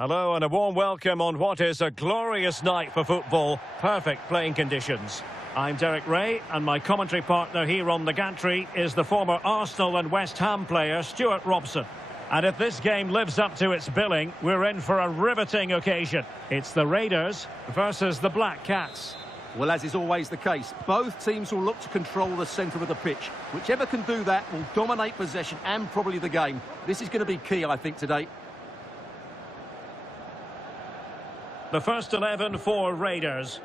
Hello and a warm welcome on what is a glorious night for football. Perfect playing conditions. I'm Derek Ray and my commentary partner here on the gantry is the former Arsenal and West Ham player Stuart Robson. And if this game lives up to its billing, we're in for a riveting occasion. It's the Raiders versus the Black Cats. Well, as is always the case, both teams will look to control the centre of the pitch. Whichever can do that will dominate possession and probably the game. This is going to be key, I think, today. The first 11 for Raiders.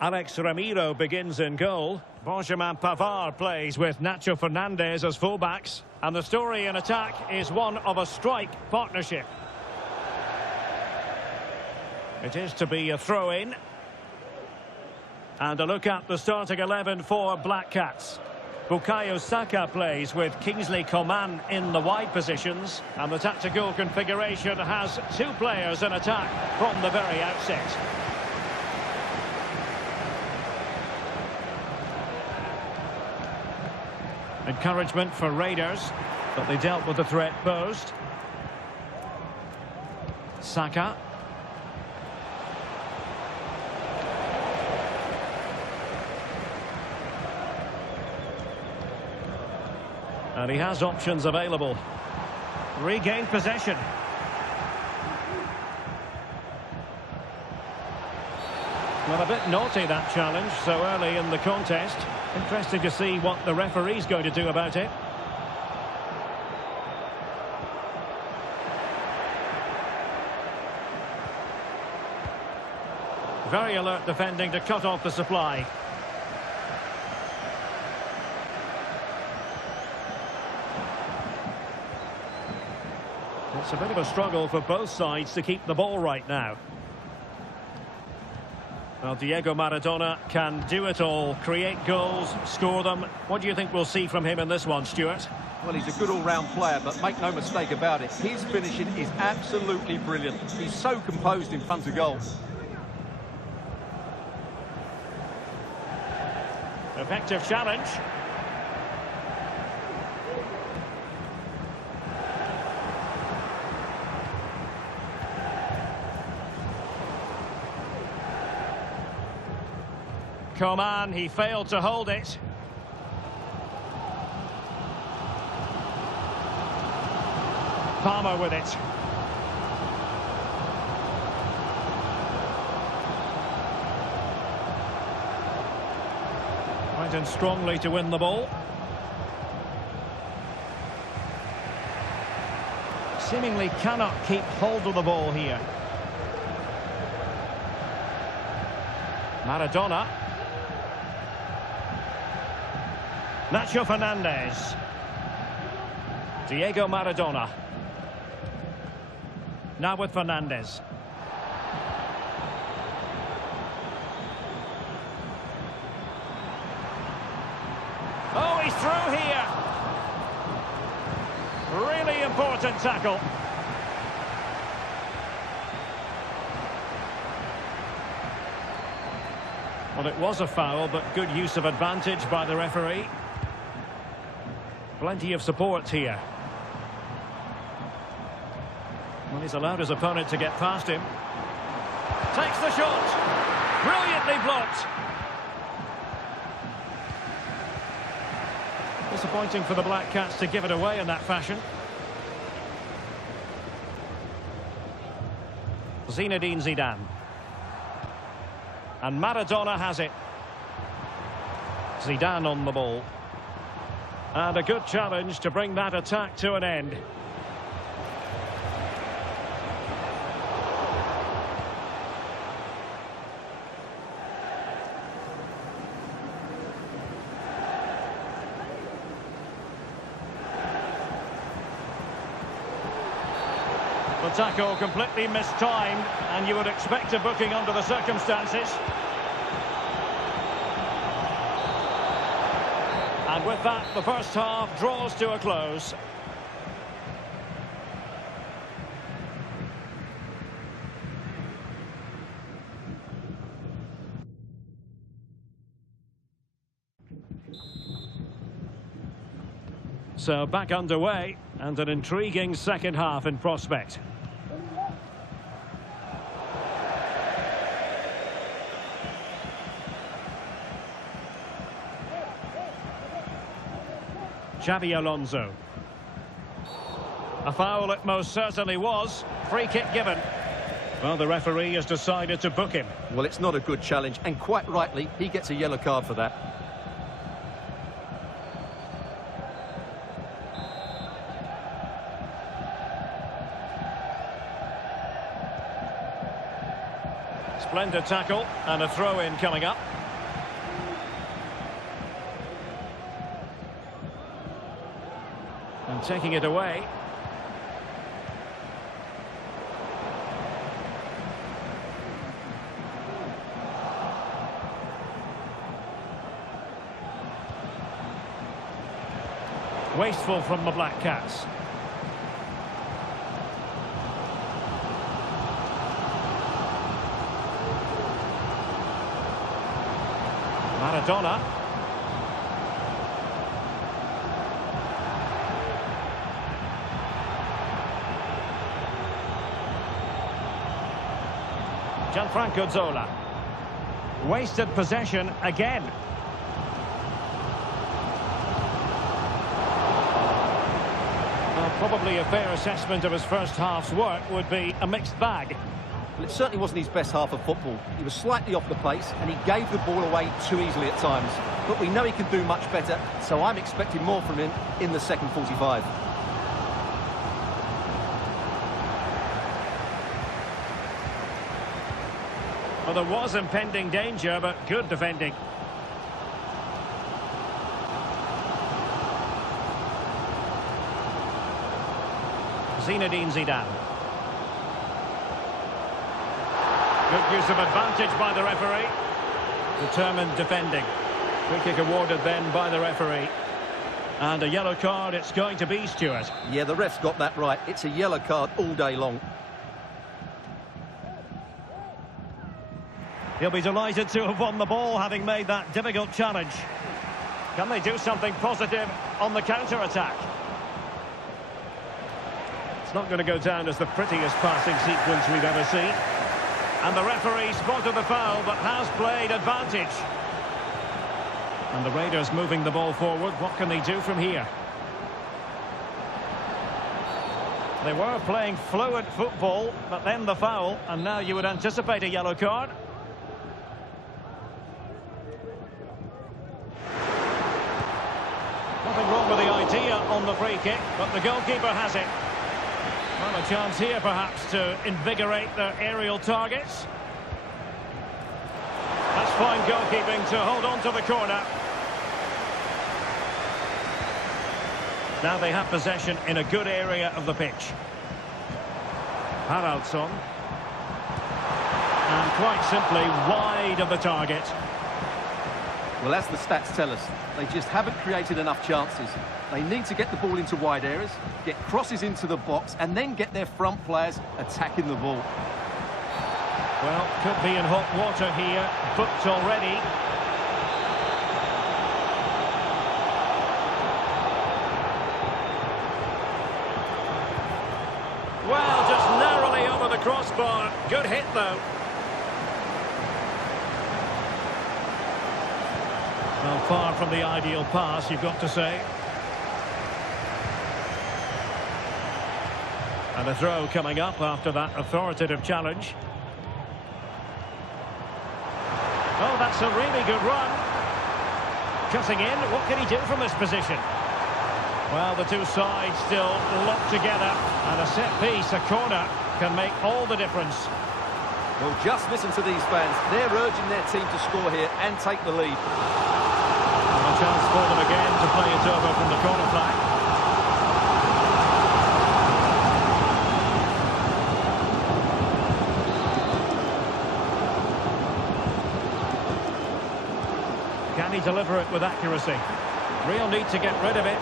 Alex Ramiro begins in goal. Benjamin Pavard plays with Nacho Fernandez as fullbacks. And the story in attack is one of a strike partnership. It is to be a throw-in. And a look at the starting 11 for Black Cats. Bukayo Saka plays with Kingsley Coman in the wide positions. And the tactical configuration has two players in attack from the very outset. Encouragement for Raiders, but they dealt with the threat posed. Saka. And he has options available. Regained possession. Well, a bit naughty that challenge so early in the contest. Interesting to see what the referee's going to do about it. Very alert defending to cut off the supply. It's a bit of a struggle for both sides to keep the ball right now. Well, Diego Maradona can do it all, create goals, score them. What do you think we'll see from him in this one, Stuart? Well, he's a good all-round player, but make no mistake about it, his finishing is absolutely brilliant. He's so composed in front of goal. Effective challenge. Coman, he failed to hold it. Palmer with it. Went in strongly to win the ball. Seemingly cannot keep hold of the ball here. Maradona. Nacho Fernandez. Diego Maradona. Now with Fernandez. Oh, he's through here. Really important tackle. Well, it was a foul, but good use of advantage by the referee. Plenty of support here. Well, he's allowed his opponent to get past him. Takes the shot. Brilliantly blocked. Disappointing for the Black Cats to give it away in that fashion. Zinedine Zidane. And Maradona has it. Zidane on the ball. And a good challenge to bring that attack to an end. The tackle completely mistimed, and you would expect a booking under the circumstances. And with that, the first half draws to a close. So back underway, and an intriguing second half in prospect. Xabi Alonso. A foul it most certainly was. Free kick given. Well, the referee has decided to book him. Well, it's not a good challenge, and quite rightly, he gets a yellow card for that. Splendid tackle, and a throw-in coming up. And taking it away. Wasteful from the Black Cats. Maradona. Gianfranco Zola. Wasted possession again. Probably a fair assessment of his first half's work would be a mixed bag. Well, it certainly wasn't his best half of football. He was slightly off the pace and he gave the ball away too easily at times. But we know he can do much better, so I'm expecting more from him in the second 45. Well, there was impending danger, but good defending. Zinedine Zidane. Good use of advantage by the referee. Determined defending. Free kick awarded then by the referee. And a yellow card it's going to be, Stuart. Yeah, the ref's got that right. It's a yellow card all day long. He'll be delighted to have won the ball, having made that difficult challenge. Can they do something positive on the counter-attack? It's not going to go down as the prettiest passing sequence we've ever seen. And the referee spotted the foul, but has played advantage. And the Raiders moving the ball forward. What can they do from here? They were playing fluid football, but then the foul, and now you would anticipate a yellow card. Nothing wrong with the idea on the free kick, but the goalkeeper has it. Well, a chance here, perhaps, to invigorate their aerial targets. That's fine goalkeeping to hold on to the corner. Now they have possession in a good area of the pitch. Haraldsson. And quite simply wide of the target. Well, as the stats tell us, they just haven't created enough chances. They need to get the ball into wide areas, get crosses into the box, and then get their front players attacking the ball. Well, could be in hot water here, booked already. Well, just narrowly over the crossbar. Good hit, though. Well, far from the ideal pass, you've got to say. And a throw coming up after that authoritative challenge. Oh, that's a really good run. Cutting in, what can he do from this position? Well, the two sides still locked together, and a set piece, a corner, can make all the difference. Well, just listen to these fans. They're urging their team to score here and take the lead. And a chance for them again to play it over from the corner flag. Can he deliver it with accuracy? Real need to get rid of it.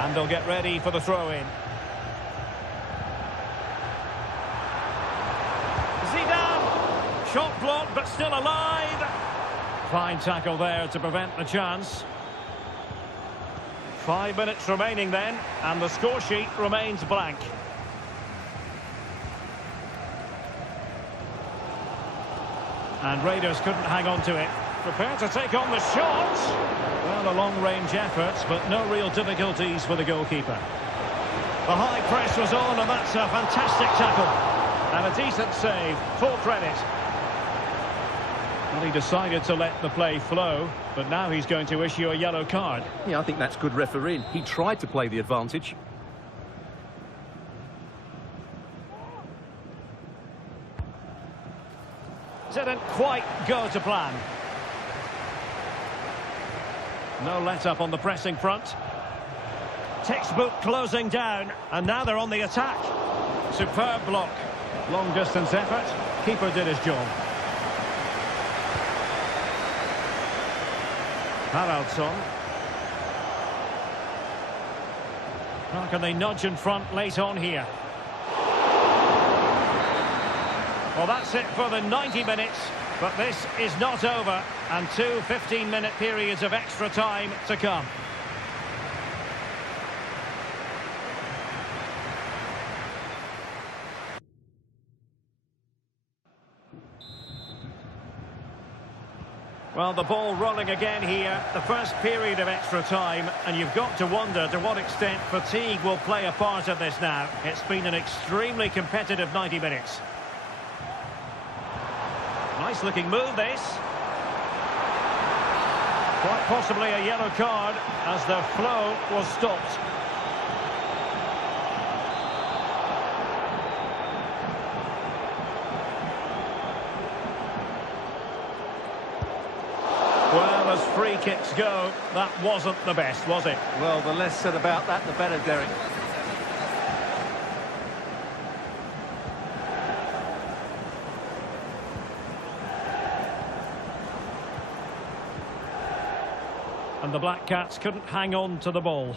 And they'll get ready for the throw-in. Zidane! Shot blocked, but still alive. Fine tackle there to prevent the chance. 5 minutes remaining then, and the score sheet remains blank. And Raiders couldn't hang on to it. Prepared to take on the shot. Well, a long-range effort, but no real difficulties for the goalkeeper. The high press was on, and that's a fantastic tackle. And a decent save, full credit. Well, he decided to let the play flow, but now he's going to issue a yellow card. Yeah, I think that's good refereeing. He tried to play the advantage. Didn't quite go to plan. No let-up on the pressing front. Textbook closing down, and now they're on the attack. Superb block. Long-distance effort. Keeper did his job. Haraldsson. How can they nudge in front late on here? Well, that's it for the 90 minutes, but this is not over, and two 15-minute periods of extra time to come. Well, the ball rolling again here, the first period of extra time, and you've got to wonder to what extent fatigue will play a part of this now. It's been an extremely competitive 90 minutes. Nice looking move, this. Quite possibly a yellow card as the flow was stopped. Well, as free kicks go, that wasn't the best, was it? Well, the less said about that, the better, Derek. And the Black Cats couldn't hang on to the ball.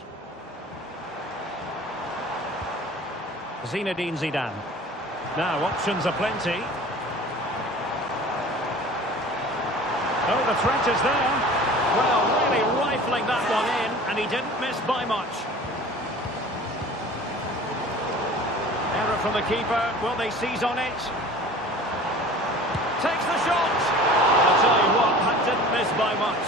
Zinedine Zidane. Now, options aplenty. Oh, the threat is there. Well, really rifling that one in, and he didn't miss by much. Error from the keeper. Will they seize on it? Takes the shot. I'll tell you what, that didn't miss by much.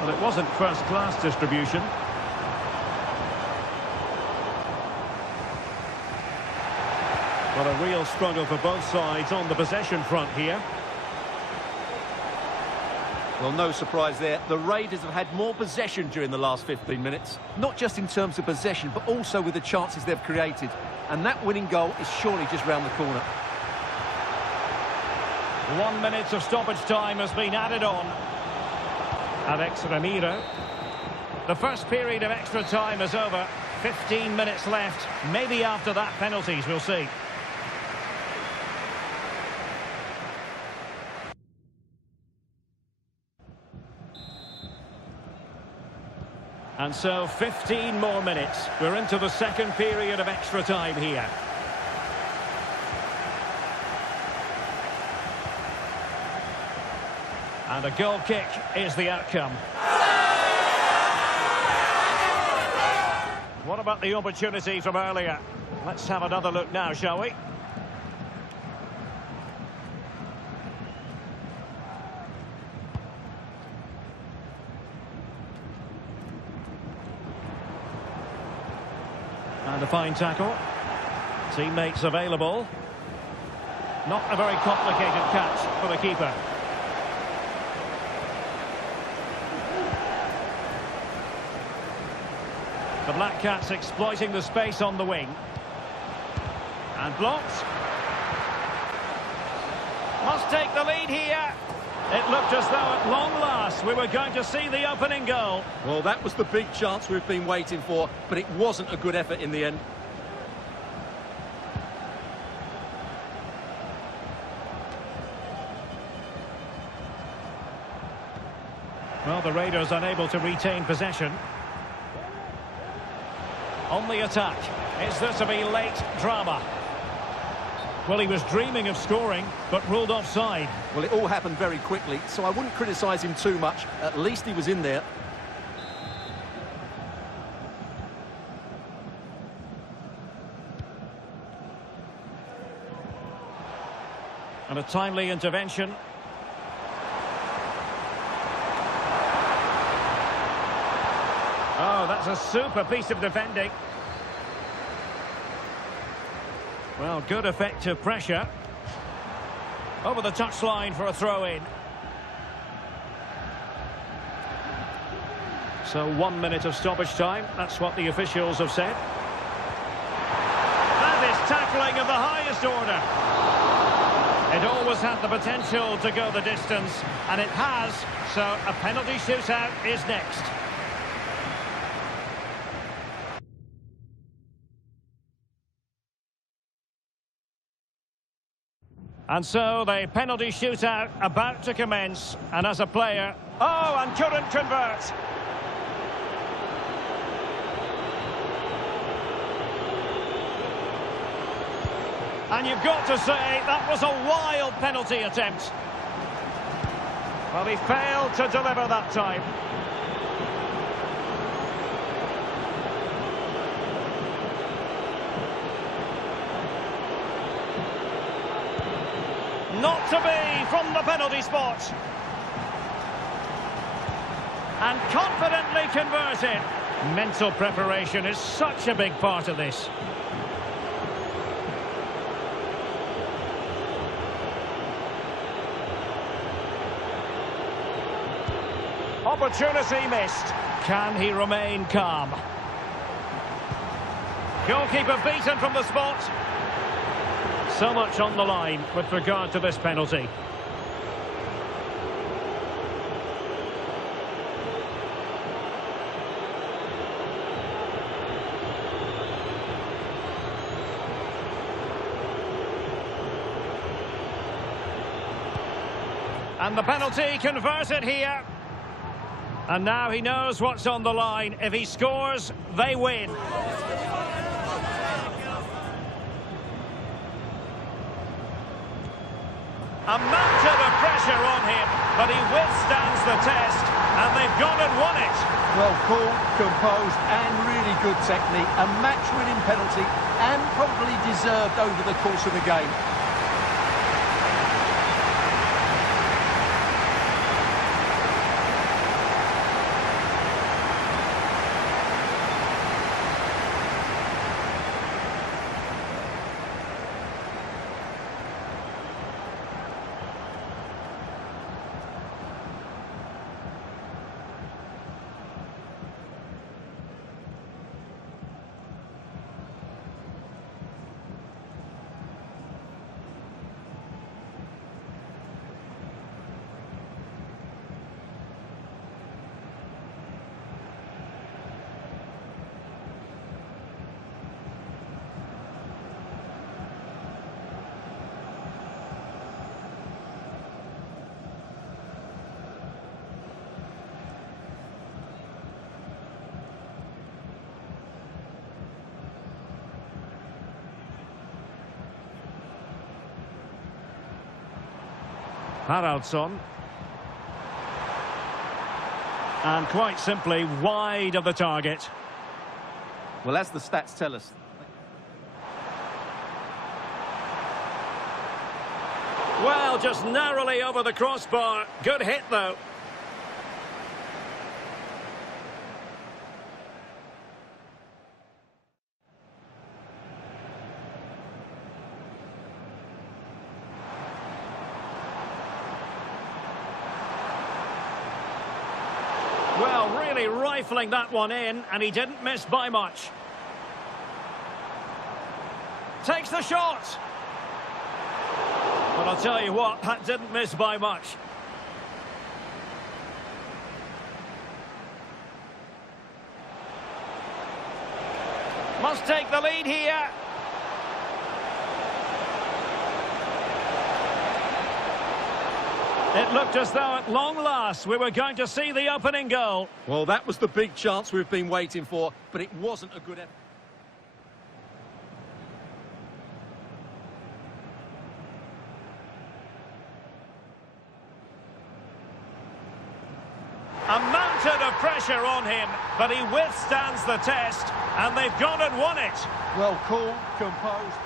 Well, it wasn't first-class distribution. Well, a real struggle for both sides on the possession front here. Well, no surprise there. The Raiders have had more possession during the last 15 minutes. Not just in terms of possession, but also with the chances they've created. And that winning goal is surely just round the corner. 1 minute of stoppage time has been added on. Alex Ramiro. The first period of extra time is over. 15 minutes left. Maybe after that, penalties, we'll see. And so 15 more minutes. We're into the second period of extra time here. And a goal kick is the outcome. What about the opportunity from earlier? Let's have another look now, shall we? And a fine tackle. Teammates available. Not a very complicated catch for the keeper. The Black Cats exploiting the space on the wing. And blocked. Must take the lead here. It looked as though at long last we were going to see the opening goal. Well, that was the big chance we've been waiting for, but it wasn't a good effort in the end. Well, the Raiders unable to retain possession. On the attack. Is there to be late drama? Well, he was dreaming of scoring, but ruled offside. Well, it all happened very quickly, so I wouldn't criticise him too much. At least he was in there. And a timely intervention. Oh, that's a super piece of defending. Well, good effective pressure. Over the touchline for a throw-in. So 1 minute of stoppage time. That's what the officials have said. That is tackling of the highest order. It always had the potential to go the distance, and it has. So a penalty shootout is next. And so the penalty shootout about to commence. And as a player, oh, and couldn't convert. And you've got to say, that was a wild penalty attempt. Well, he failed to deliver that time. Not to be from the penalty spot. And confidently converted. Mental preparation is such a big part of this. Opportunity missed. Can he remain calm? Goalkeeper beaten from the spot. So much on the line with regard to this penalty. And the penalty converted here. And now he knows what's on the line. If he scores, they win. A mountain of pressure on him, but he withstands the test, and they've gone and won it. Well called, composed, and really good technique. A match-winning penalty, and probably deserved over the course of the game. Haraldsson. And quite simply wide of the target. Well, as the stats tell us. Well, just narrowly over the crossbar. Good hit, though. Well, really rifling that one in, and he didn't miss by much. Takes the shot. But I'll tell you what, that didn't miss by much. Must take the lead here. It looked as though at long last we were going to see the opening goal. Well, that was the big chance we've been waiting for, but it wasn't a good effort. A mountain of pressure on him, but he withstands the test, and they've gone and won it. Well, cool, composed.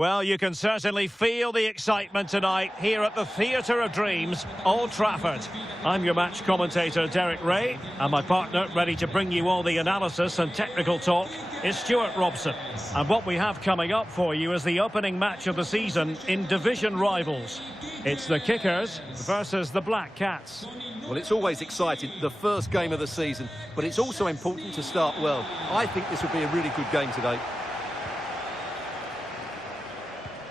Well, you can certainly feel the excitement tonight here at the Theatre of Dreams, Old Trafford. I'm your match commentator, Derek Ray, and my partner, ready to bring you all the analysis and technical talk, is Stuart Robson. And what we have coming up for you is the opening match of the season in division rivals. It's the Kickers versus the Black Cats. Well, it's always exciting, the first game of the season, but it's also important to start well. I think this will be a really good game today.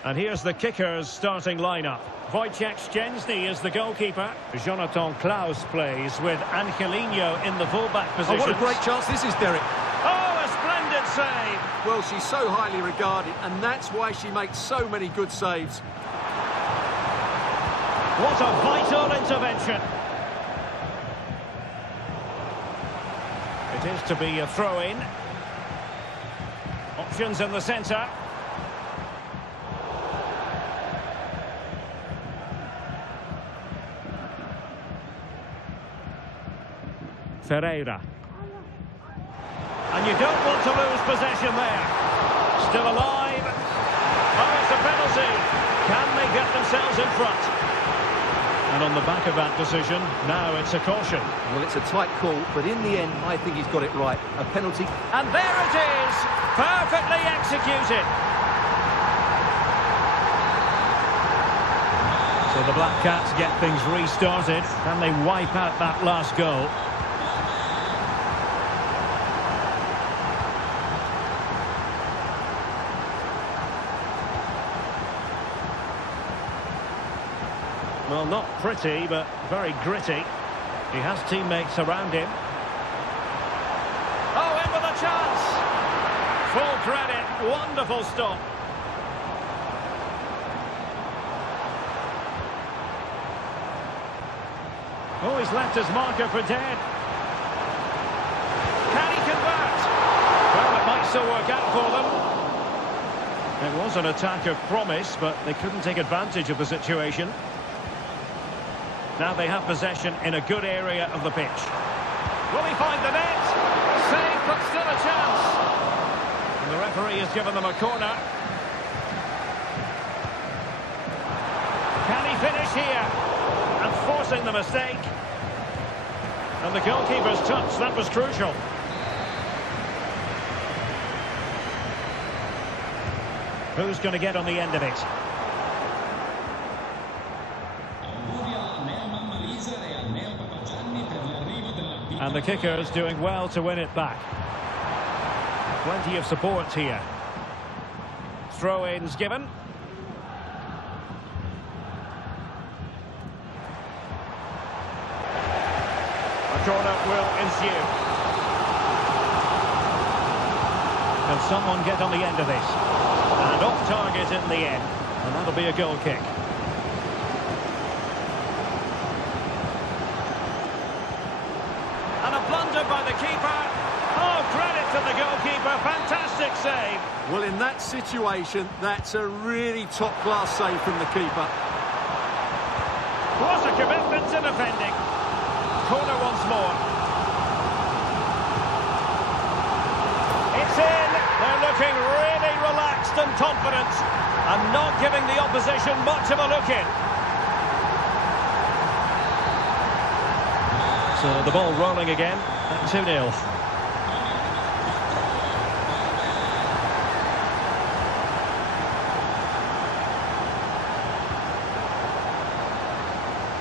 And here's the Kickers' starting lineup. Wojciech Szczęsny is the goalkeeper. Jonathan Klaus plays with Angelino in the fullback position. Oh, what a great chance this is, Derek. Oh, a splendid save! Well, she's so highly regarded, and that's why she makes so many good saves. What a vital intervention. It is to be a throw-in. Options in the centre. Ferreira. And you don't want to lose possession there. Still alive. Oh, it's a penalty. Can they get themselves in front? And on the back of that decision, now it's a caution. Well, it's a tight call, but in the end, I think he's got it right. A penalty. And there it is! Perfectly executed. So the Black Cats get things restarted. Can they wipe out that last goal? Well, not pretty, but very gritty. He has teammates around him. Oh, in with a chance! Full credit, wonderful stop. Oh, he's left his marker for dead. Can he convert? Well, it might still work out for them. It was an attack of promise, but they couldn't take advantage of the situation. Now they have possession in a good area of the pitch. Will he find the net? Save, but still a chance. And the referee has given them a corner. Can he finish here? And forcing the mistake. And the goalkeeper's touch, that was crucial. Who's going to get on the end of it? And the Kickers doing well to win it back. Plenty of support here. Throw-ins given. A corner will ensue. Can someone get on the end of this? And off target in the end. And that'll be a goal kick. And a blunder by the keeper. Oh, credit to the goalkeeper. Fantastic save. Well, in that situation, that's a really top-class save from the keeper. What a commitment to defending. Corner once more. It's in. They're looking really relaxed and confident and not giving the opposition much of a look in. So the ball rolling again at 2-0.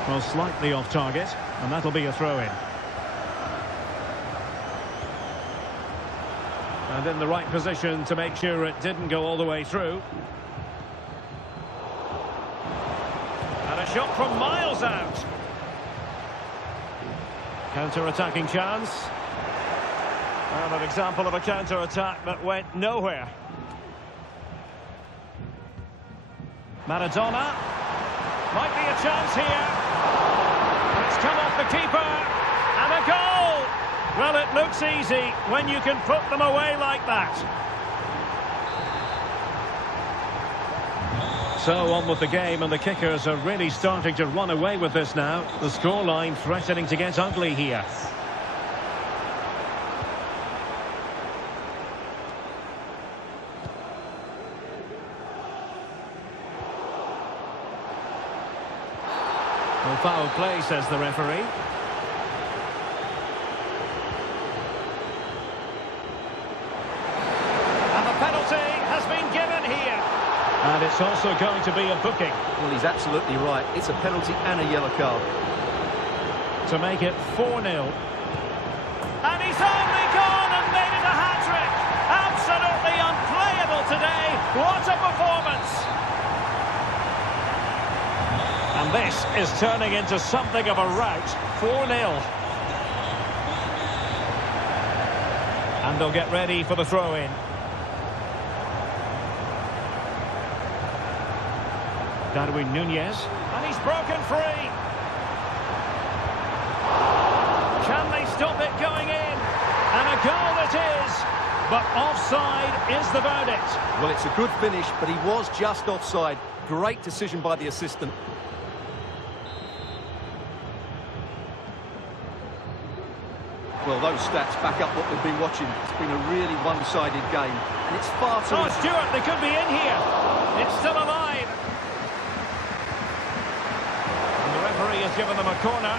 Well, slightly off target, and that'll be a throw-in. And in the right position to make sure it didn't go all the way through. And a shot from miles out. Counter-attacking chance. And an example of a counter-attack that went nowhere. Maradona. Might be a chance here. It's come off the keeper. And a goal! Well, it looks easy when you can put them away like that. So on with the game, and the Kickers are really starting to run away with this now. The scoreline threatening to get ugly here. Well, foul play, says the referee. And the penalty has been given here. And it's also going to be a booking. Well, he's absolutely right. It's a penalty and a yellow card. To make it 4-0. And he's only gone and made it a hat-trick. Absolutely unplayable today. What a performance. And this is turning into something of a rout. 4-0. And they'll get ready for the throw-in. Darwin Nunez. And he's broken free. Can they stop it going in? And a goal it is. But offside is the verdict. Well, it's a good finish, but he was just offside. Great decision by the assistant. Well, those stats back up what we've been watching. It's been a really one-sided game, and it's far too... Oh, Stewart, they could be in here. It's still alive. And the referee has given them a corner.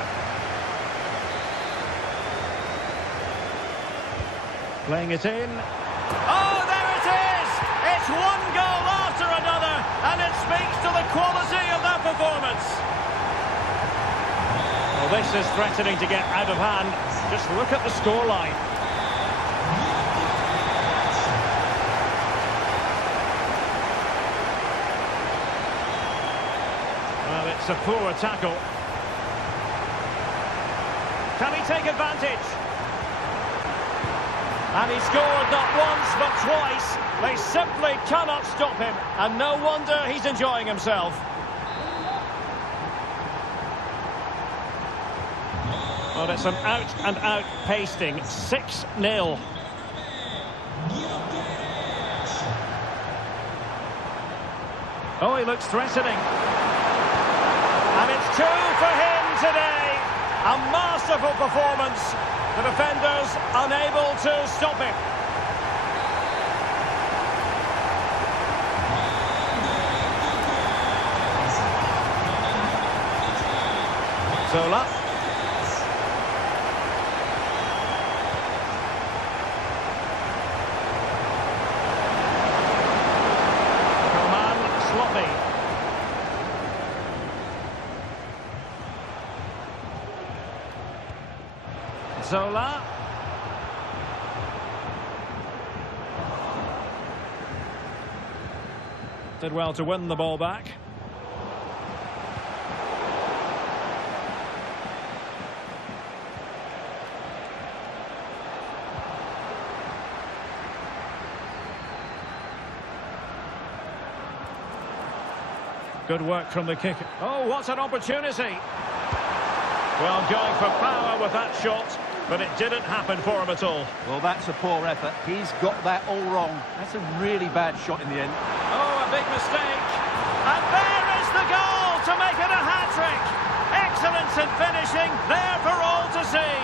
Playing it in. Oh, there it is! It's one goal after another, and it speaks to the quality of that performance. Well, this is threatening to get out of hand. Just look at the scoreline. Well, it's a poor tackle. Can he take advantage? And he scored not once but twice. They simply cannot stop him. And no wonder he's enjoying himself. Well, it's an out-and-out pasting. 6-0. Oh, he looks threatening. And it's 2 for him today. A masterful performance. The defenders unable to stop him. Zola. Coman, sloppy. Zola. Did well to win the ball back. Good work from the kicker. Oh, what an opportunity. Well, going for power with that shot, but it didn't happen for him at all. Well, that's a poor effort. He's got that all wrong. That's a really bad shot in the end. Oh, a big mistake. And there is the goal to make it a hat-trick. Excellence in finishing, there for all to see.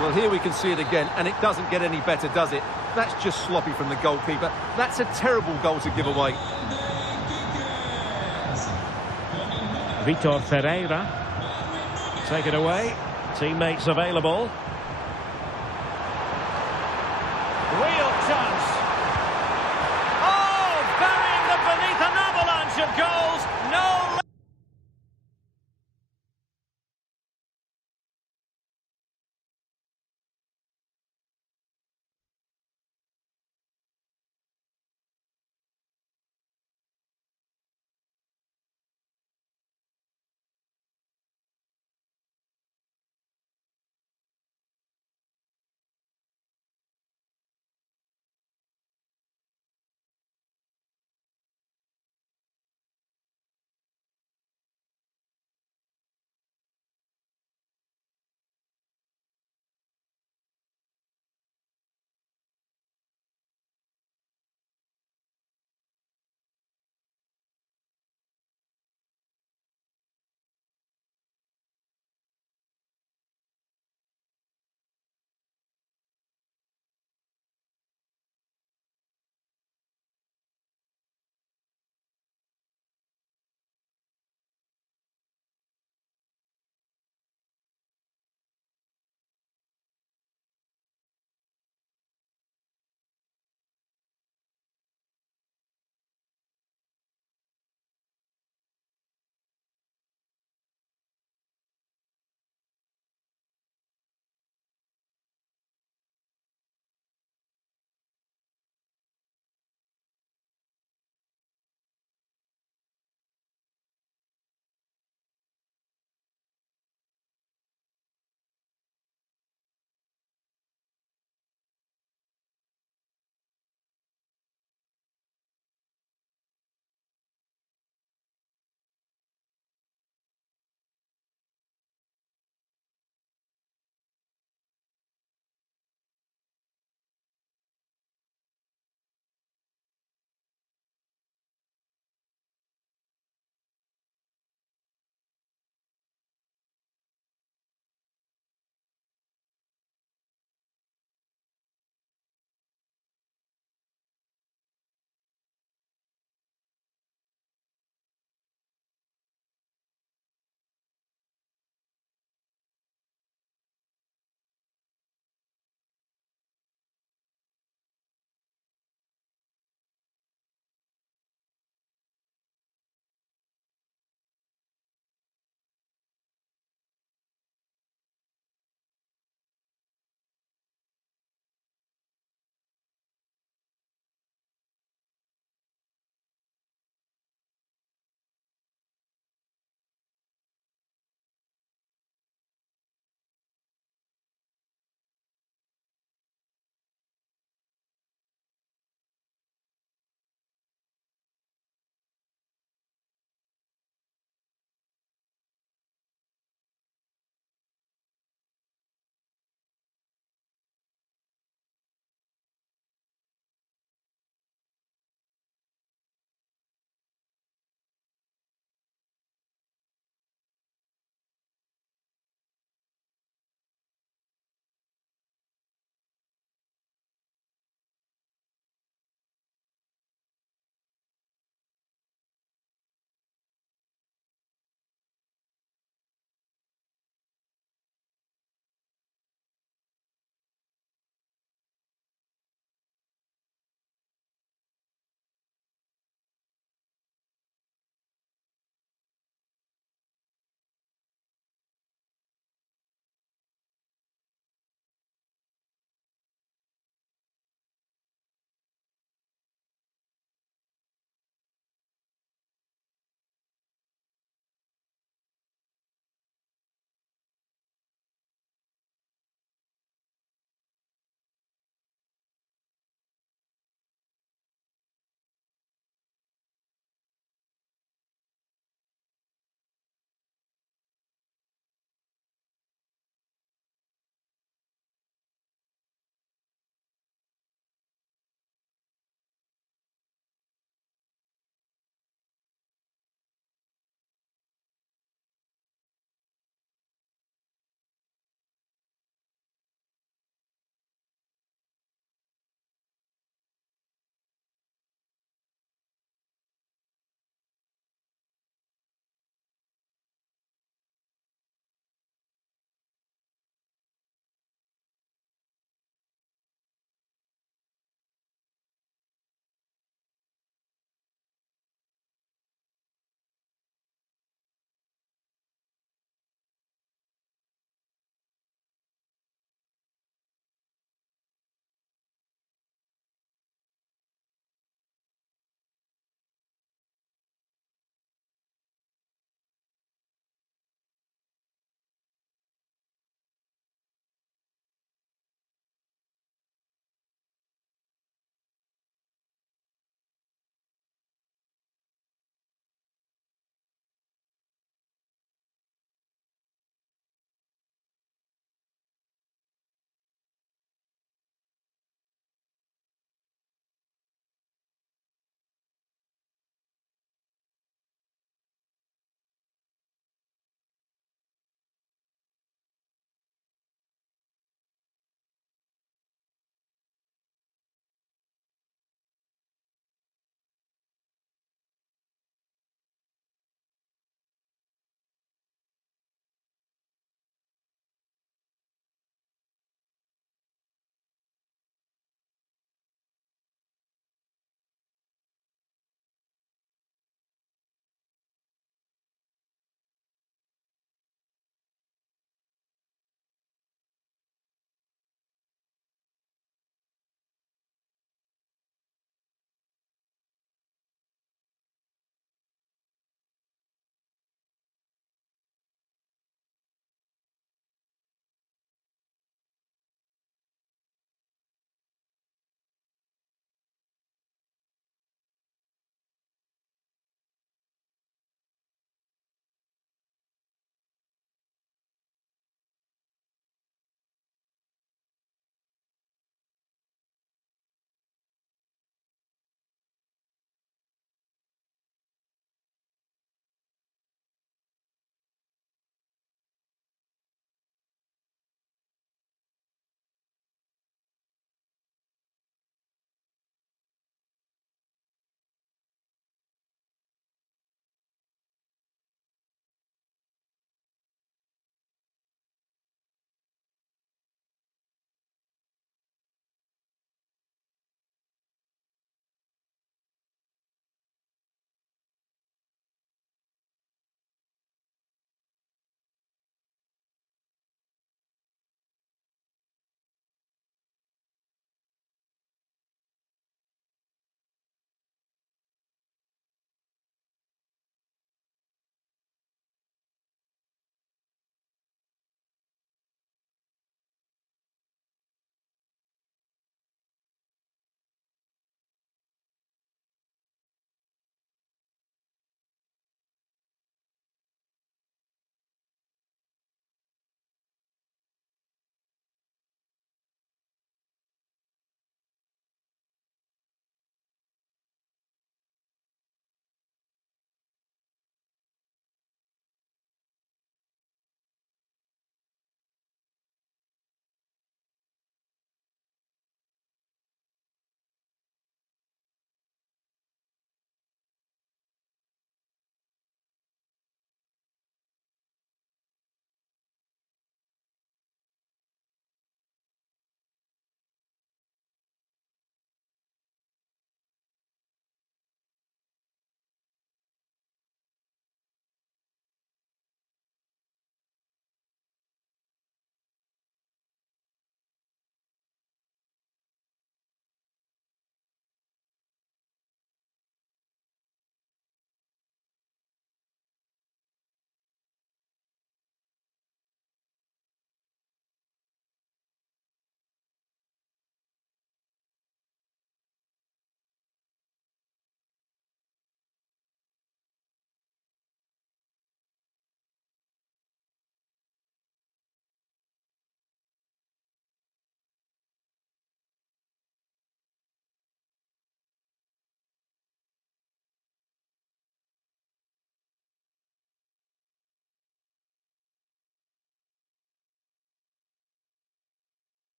Well, here we can see it again, and it doesn't get any better, does it? That's just sloppy from the goalkeeper. That's a terrible goal to give away. Vitor Ferreira. Take it away. Teammates available. Real chance. Oh, burying them beneath an avalanche of goals. No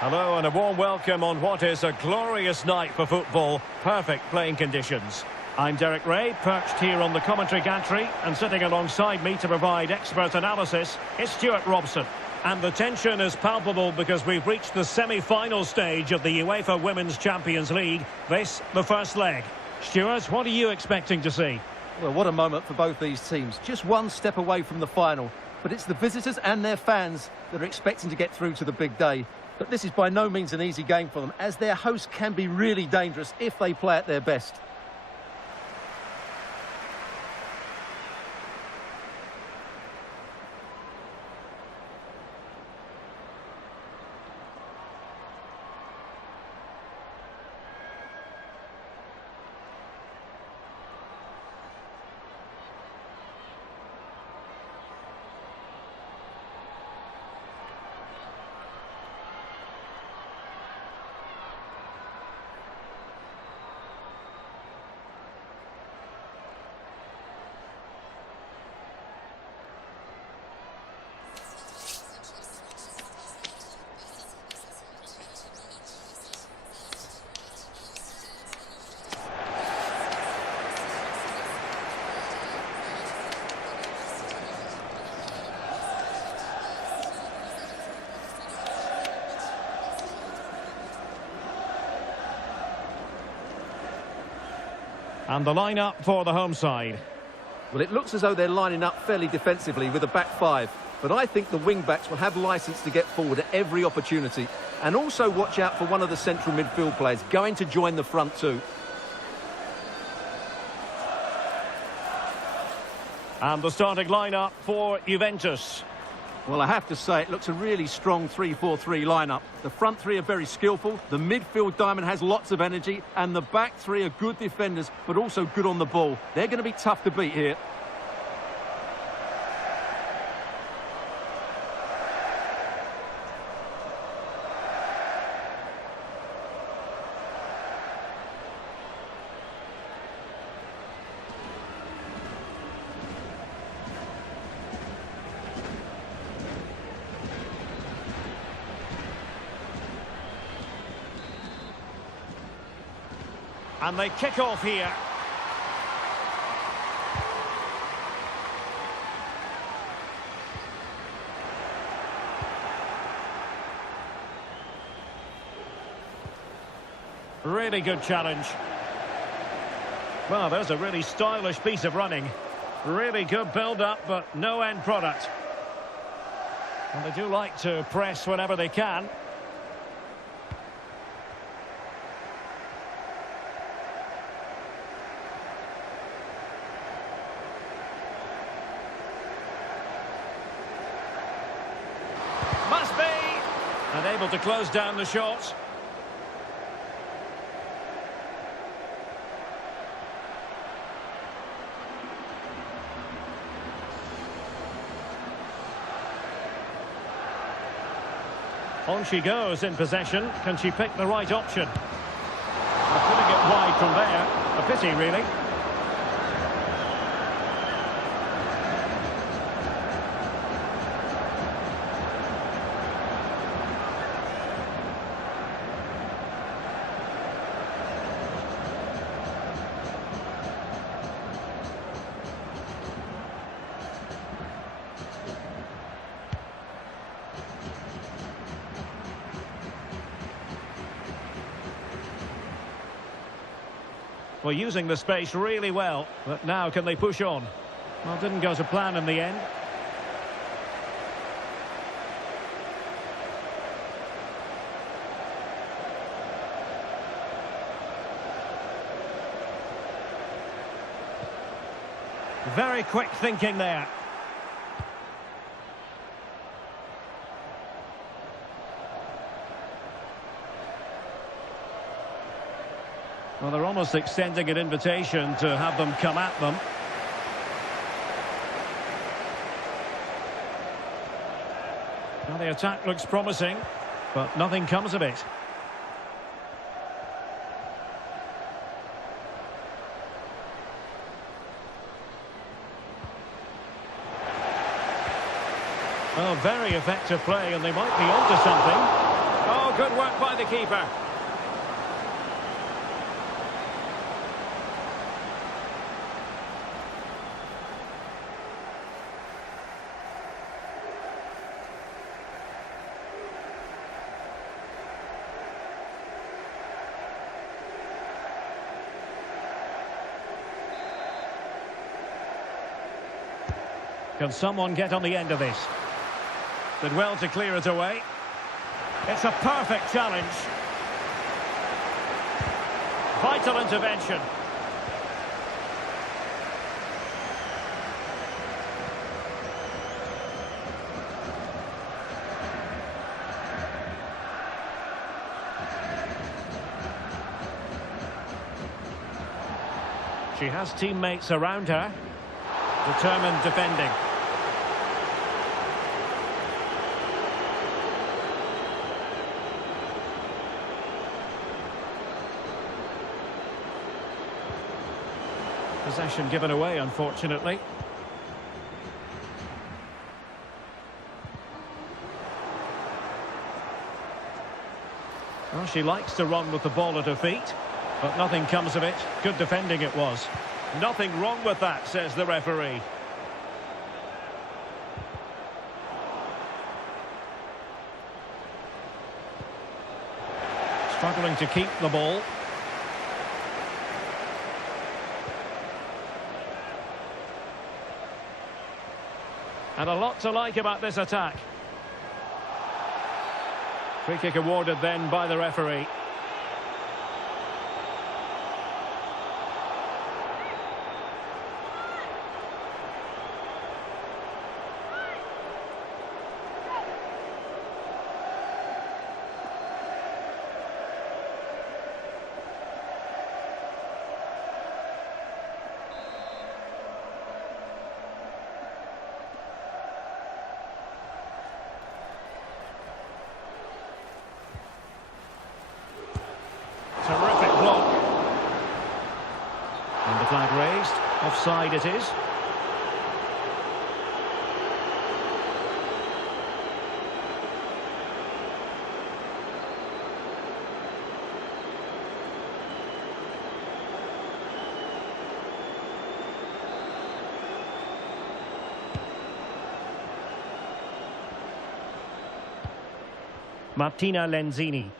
Hello and a warm welcome on what is a glorious night for football. Perfect playing conditions. I'm Derek Ray, perched here on the commentary gantry, and sitting alongside me to provide expert analysis is Stuart Robson. And the tension is palpable because we've reached the semi-final stage of the UEFA Women's Champions League. This, the first leg. Stuart, what are you expecting to see? Well, what a moment for both these teams. Just one step away from the final. But it's the visitors and their fans that are expecting to get through to the big day. But this is by no means an easy game for them, as their host can be really dangerous if they play at their best. And the lineup for the home side. Well, it looks as though they're lining up fairly defensively with a back five. But I think the wing-backs will have licence to get forward at every opportunity. And also watch out for one of the central midfield players going to join the front two. And the starting lineup for Juventus. Well, I have to say, it looks a really strong 3-4-3 lineup. The front three are very skillful, the midfield diamond has lots of energy, and the back three are good defenders, but also good on the ball. They're going to be tough to beat here. And they kick off here. Really good challenge. Well, there's a really stylish piece of running. Really good build-up, but no end product. And they do like to press whenever they can. Must be! And able to close down the shot. On she goes in possession. Can she pick the right option? Putting it wide from there. A pity, really. Well, using the space really well, but now can they push on? Well, didn't go to plan in the end. Very quick thinking there. Well, they're almost extending an invitation to have them come at them. Well, the attack looks promising, but nothing comes of it. Oh, very effective play, and they might be onto something. Oh, Good work by the keeper. Can someone get on the end of this? Did well to clear it away. It's a perfect challenge. Vital intervention. She has teammates around her. Determined defending. Possession given away, unfortunately. Well, she likes to run with the ball at her feet, but nothing comes of it. Good defending it was. Nothing wrong with that, says the referee. Struggling to keep the ball. And a lot to like about this attack. Free kick awarded then by the referee. Terrific block. And the flag raised. Offside it is. Martina Lenzini.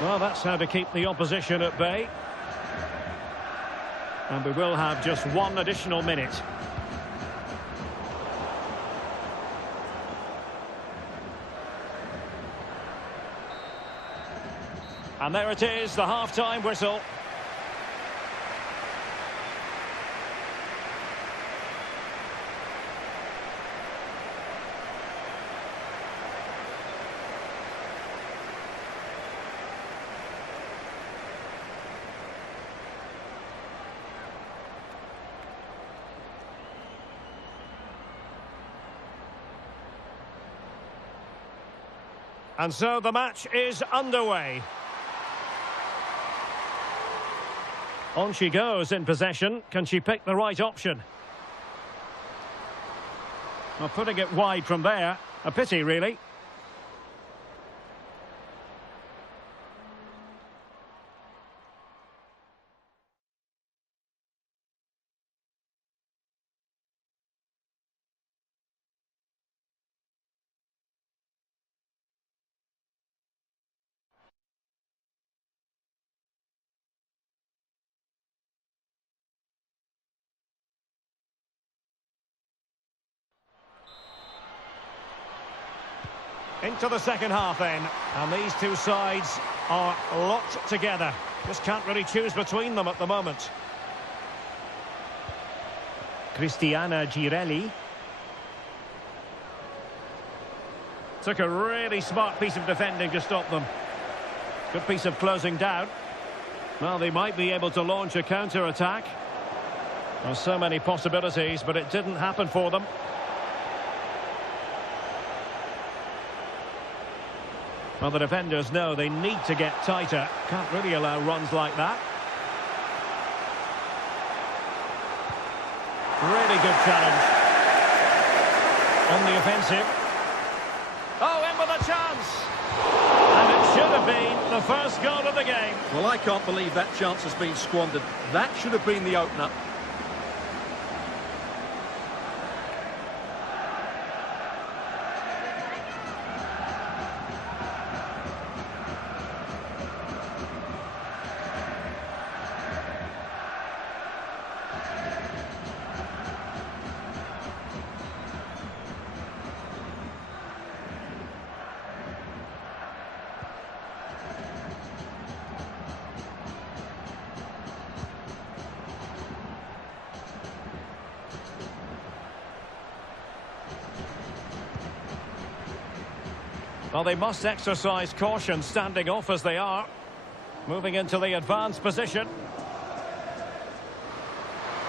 Well, that's how to keep the opposition at bay. And we will have just one additional minute. And there it is, the half-time whistle. And so the match is underway. On she goes in possession. Can she pick the right option? Well, putting it wide from there. A pity, really. Into the second half then, and these two sides are locked together. Just can't really choose between them at the moment. Cristiana Girelli. Took a really smart piece of defending to stop them. Good piece of closing down. Well, they might be able to launch a counter-attack. There's so many possibilities, but it didn't happen for them. Well, the defenders know they need to get tighter. Can't really allow runs like that. Really good challenge. On the offensive. Oh, in with a chance. And it should have been the first goal of the game. Well, I can't believe that chance has been squandered. That should have been the opener. Well, they must exercise caution standing off as they are. Moving into the advanced position.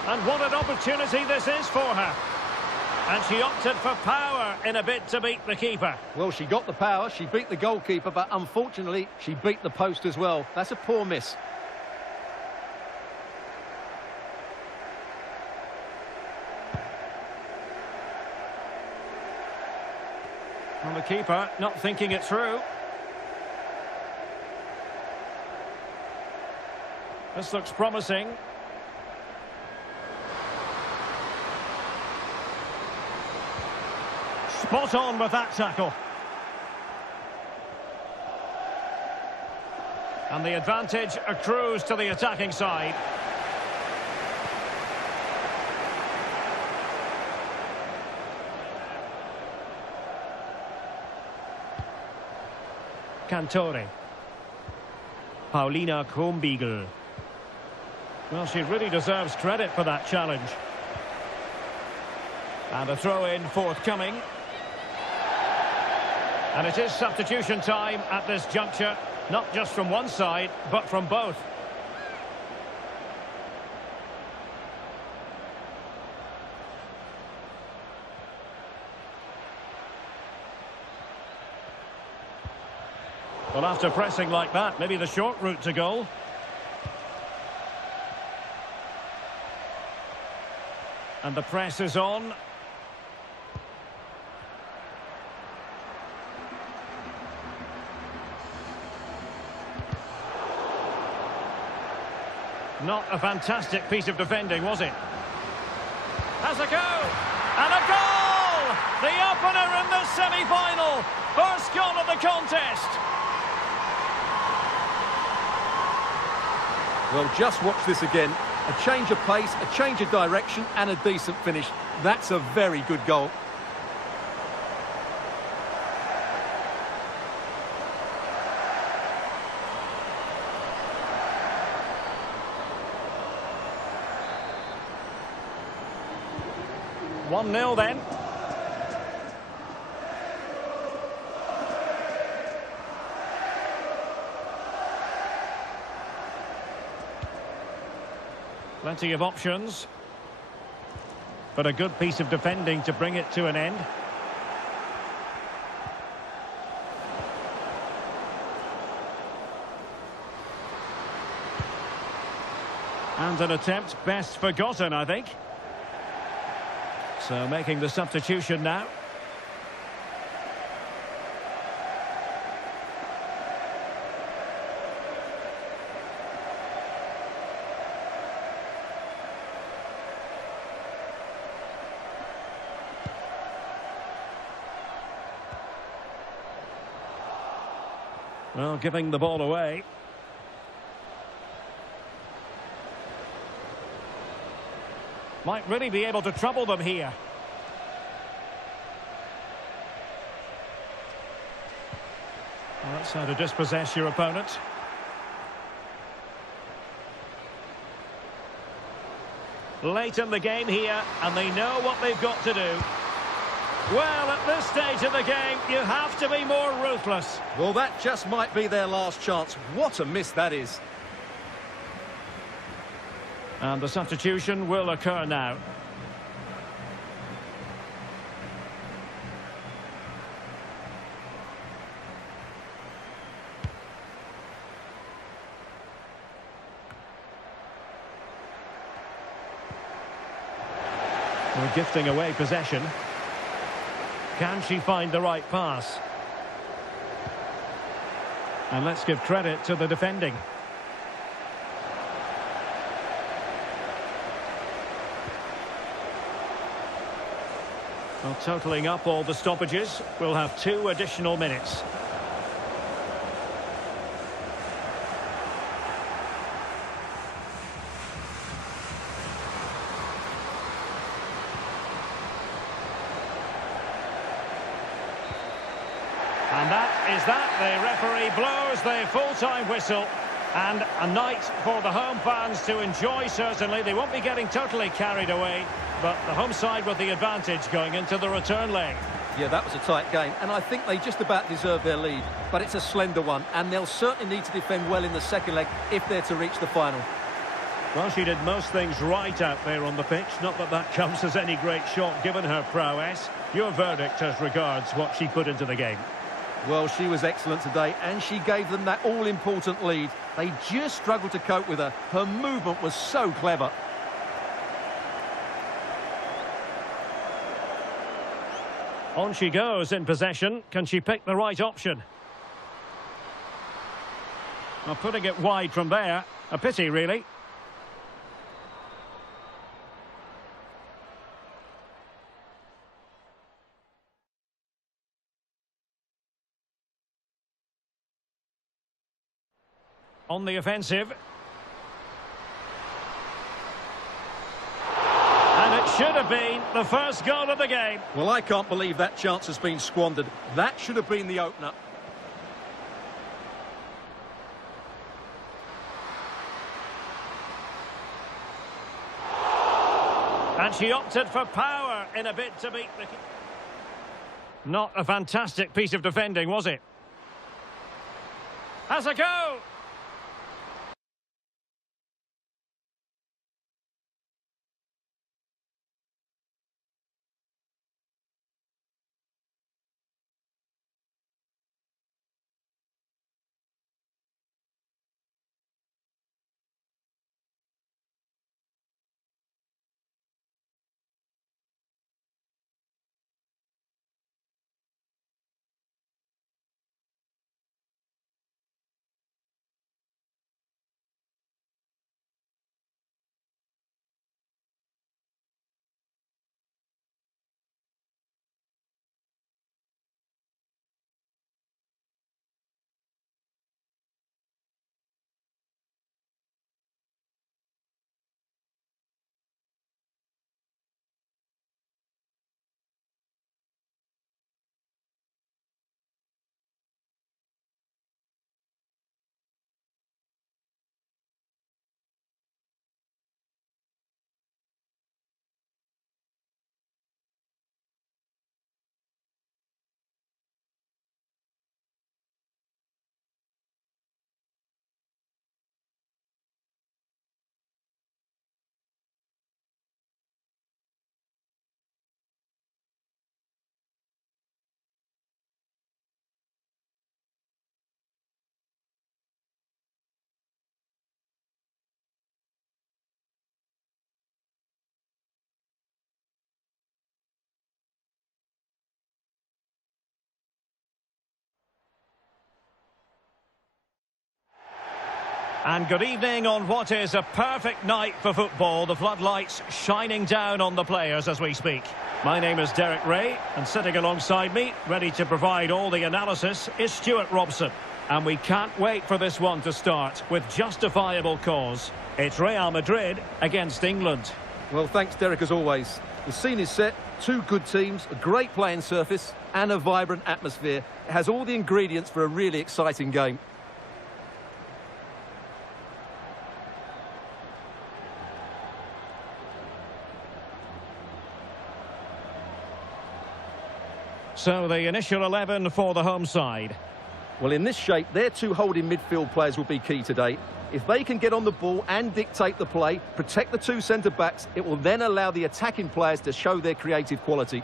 And what an opportunity this is for her. And she opted for power in a bid to beat the keeper. Well, she got the power, she beat the goalkeeper, but unfortunately, she beat the post as well. That's a poor miss. And the keeper not thinking it through. This looks promising. Spot on with that tackle. And the advantage accrues to the attacking side. Cantore. Paulina Kronbiegel. Well, she really deserves credit for that challenge. And a throw-in forthcoming. And it is substitution time at this juncture, not just from one side, but from both. Well, after pressing like that, maybe the short route to goal. And the press is on. Not a fantastic piece of defending, was it? Has a go! And a goal! The opener in the semi-final! First goal of the contest! Well, just watch this again. A change of pace, a change of direction, and a decent finish. That's a very good goal. One 0 then. Plenty of options. But a good piece of defending to bring it to an end. And an attempt best forgotten, I think. So making the substitution now. Well, giving the ball away. Might really be able to trouble them here. Well, that's how to dispossess your opponent. Late in the game here, and they know what they've got to do. Well, at this stage of the game, you have to be more ruthless. Well, that just might be their last chance. What a miss that is. And the substitution will occur now. We're gifting away possession. Can she find the right pass? And let's give credit to the defending. Well, totalling up all the stoppages, we'll have 2 additional minutes. And that is that. The referee blows the full-time whistle. And a night for the home fans to enjoy, certainly. They won't be getting totally carried away, but the home side with the advantage going into the return leg. Yeah, that was a tight game, and I think they just about deserve their lead. But it's a slender one, and they'll certainly need to defend well in the second leg if they're to reach the final. Well, she did most things right out there on the pitch. Not that that comes as any great shot given her prowess. Your verdict as regards what she put into the game? Well, she was excellent today, and she gave them that all-important lead. They just struggled to cope with her. Her movement was so clever. On she goes in possession. Can she pick the right option? Well, putting it wide from there. A pity, really. On the offensive. And it should have been the first goal of the game. Well, I can't believe that chance has been squandered. That should have been the opener. And she opted for power in a bid to beat the... Not a fantastic piece of defending, was it? Has a go! And good evening on what is a perfect night for football. The floodlights shining down on the players as we speak. My name is Derek Ray, and sitting alongside me, ready to provide all the analysis, is Stuart Robson. And we can't wait for this one to start with justifiable cause. It's Real Madrid against England. Well, thanks, Derek, as always. The scene is set, 2 good teams, a great playing surface, and a vibrant atmosphere. It has all the ingredients for a really exciting game. So the initial 11 for the home side. Well, in this shape, their 2 holding midfield players will be key today. If they can get on the ball and dictate the play, protect the 2 centre-backs, it will then allow the attacking players to show their creative quality.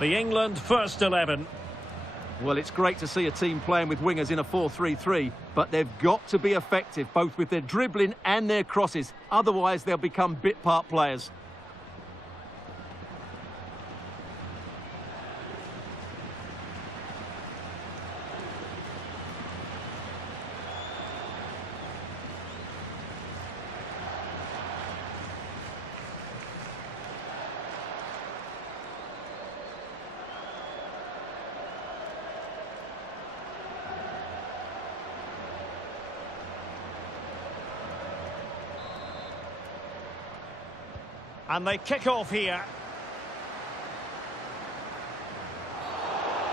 The England first 11. Well, it's great to see a team playing with wingers in a 4-3-3, but they've got to be effective, both with their dribbling and their crosses. Otherwise, they'll become bit-part players. And they kick off here.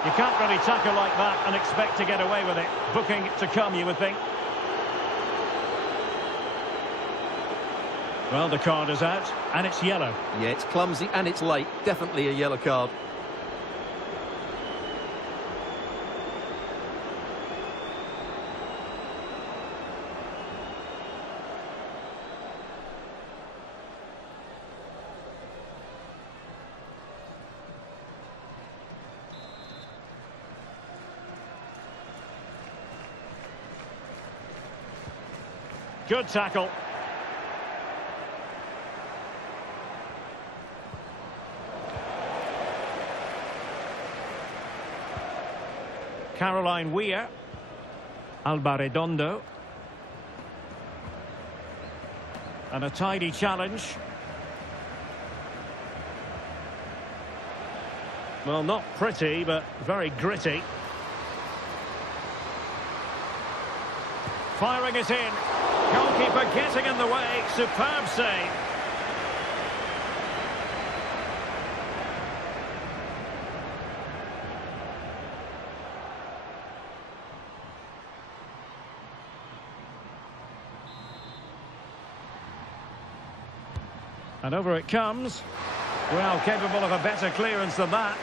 You can't really tackle like that and expect to get away with it. Booking to come, you would think. Well, the card is out, and it's yellow. Yeah, it's clumsy and it's late. Definitely a yellow card. Good tackle. Caroline Weir. Alba Redondo. And a tidy challenge. Well, not pretty, but very gritty. Firing it in. Goalkeeper getting in the way. Superb save. And over it comes. Well, capable of a better clearance than that.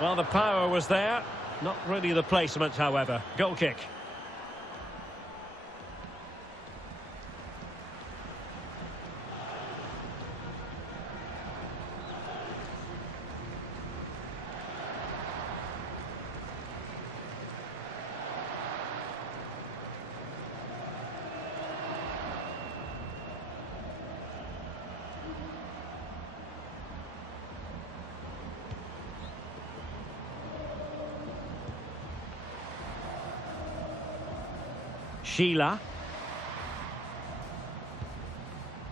Well, the power was there. Not really the placement, however. Goal kick. Sheila.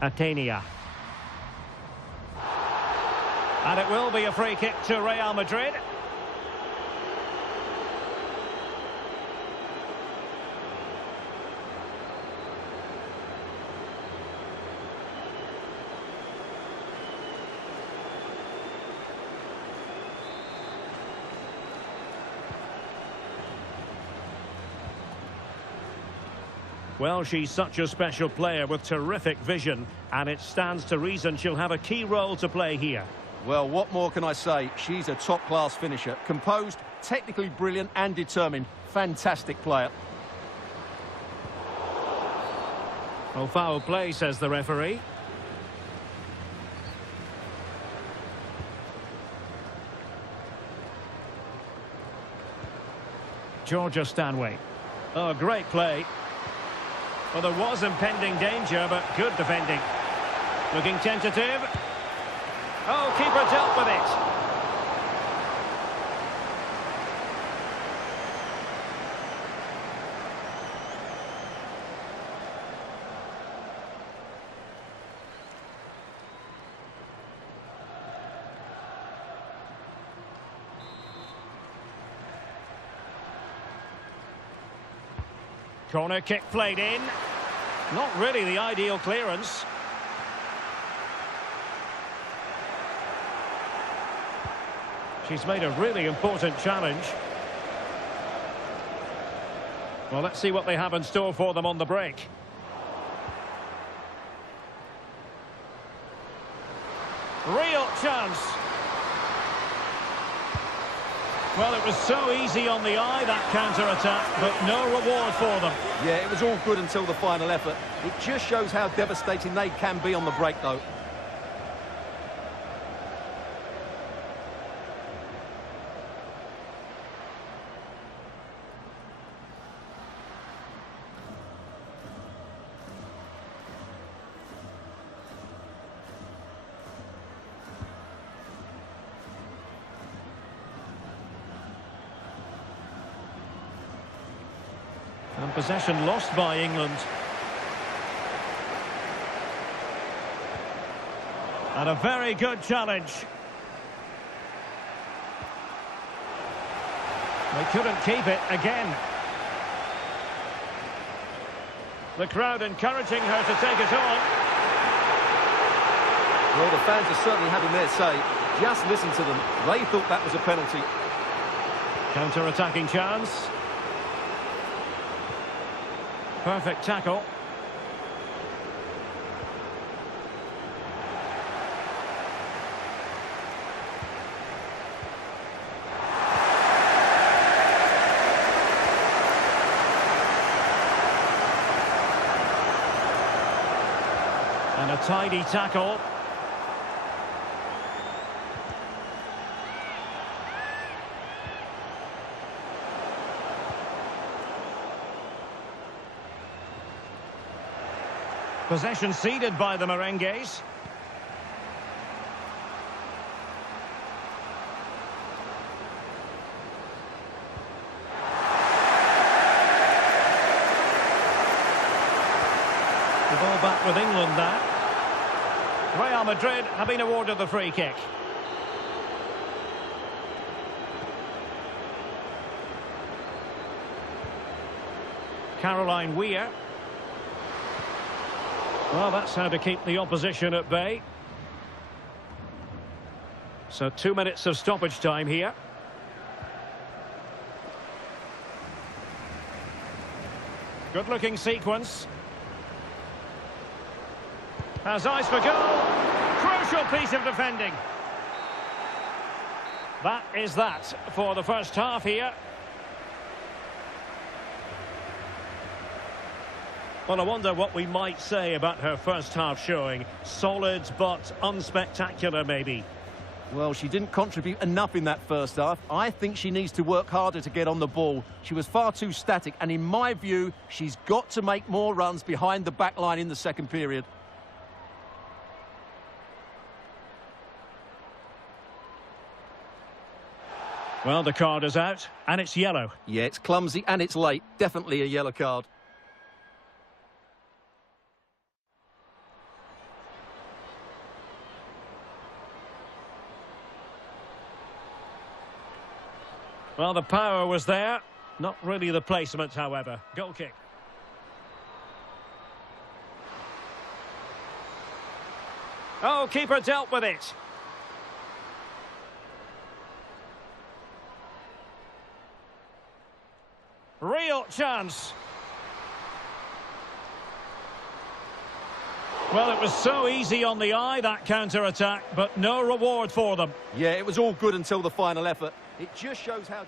Atenia. And it will be a free kick to Real Madrid. Well, she's such a special player with terrific vision, and it stands to reason she'll have a key role to play here. Well, what more can I say? She's a top-class finisher. Composed, technically brilliant and determined. Fantastic player. Well, foul play, says the referee. Georgia Stanway. Oh, great play. Well, there was impending danger, but good defending. Looking tentative. Oh, keeper dealt with it. Corner kick played in. Not really the ideal clearance. She's made a really important challenge. Well, let's see what they have in store for them on the break. Real chance. Well, it was so easy on the eye, that counter-attack, but no reward for them. Yeah, it was all good until the final effort. It just shows how devastating they can be on the break, though. And possession lost by England. And a very good challenge. They couldn't keep it again. The crowd encouraging her to take it on. Well, the fans are certainly having their say. Just listen to them. They thought that was a penalty. Counter-attacking chance. Perfect tackle. And a tidy tackle. Possession ceded by the Merengues. The ball back with England now. Real Madrid have been awarded the free kick. Caroline Weir. Well, that's how to keep the opposition at bay. So 2 minutes of stoppage time here. Good-looking sequence. Has eyes for goal. Crucial piece of defending. That is that for the first half here. Well, I wonder what we might say about her first half showing. Solid but unspectacular, maybe. Well, she didn't contribute enough in that first half. I think she needs to work harder to get on the ball. She was far too static, and in my view, she's got to make more runs behind the back line in the second period. Well, the card is out, and it's yellow. Yeah, it's clumsy and it's late. Definitely a yellow card. Well, the power was there. Not really the placement, however. Goal kick. Oh, keeper dealt with it. Real chance. Well, it was so easy on the eye, that counter-attack, but no reward for them. Yeah, it was all good until the final effort. It just shows how...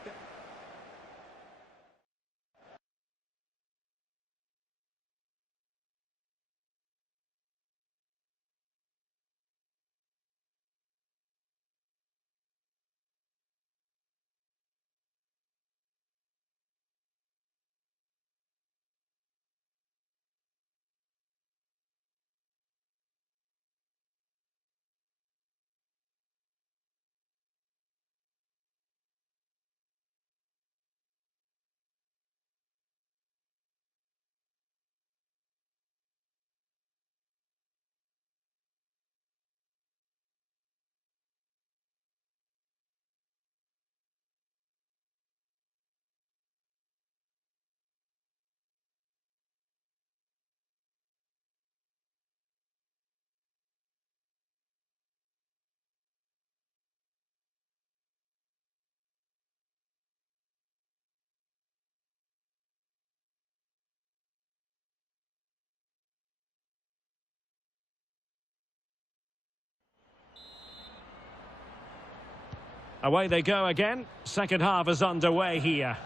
Away they go again. Second half is underway here.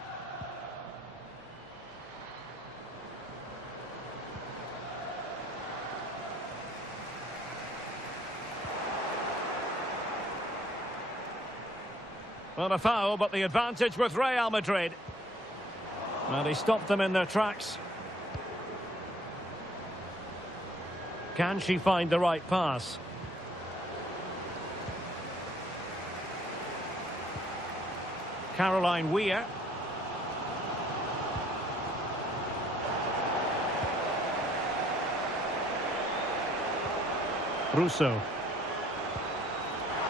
Well, a foul, but the advantage with Real Madrid. Well, he stopped them in their tracks. Can she find the right pass? Caroline Weir. Russo.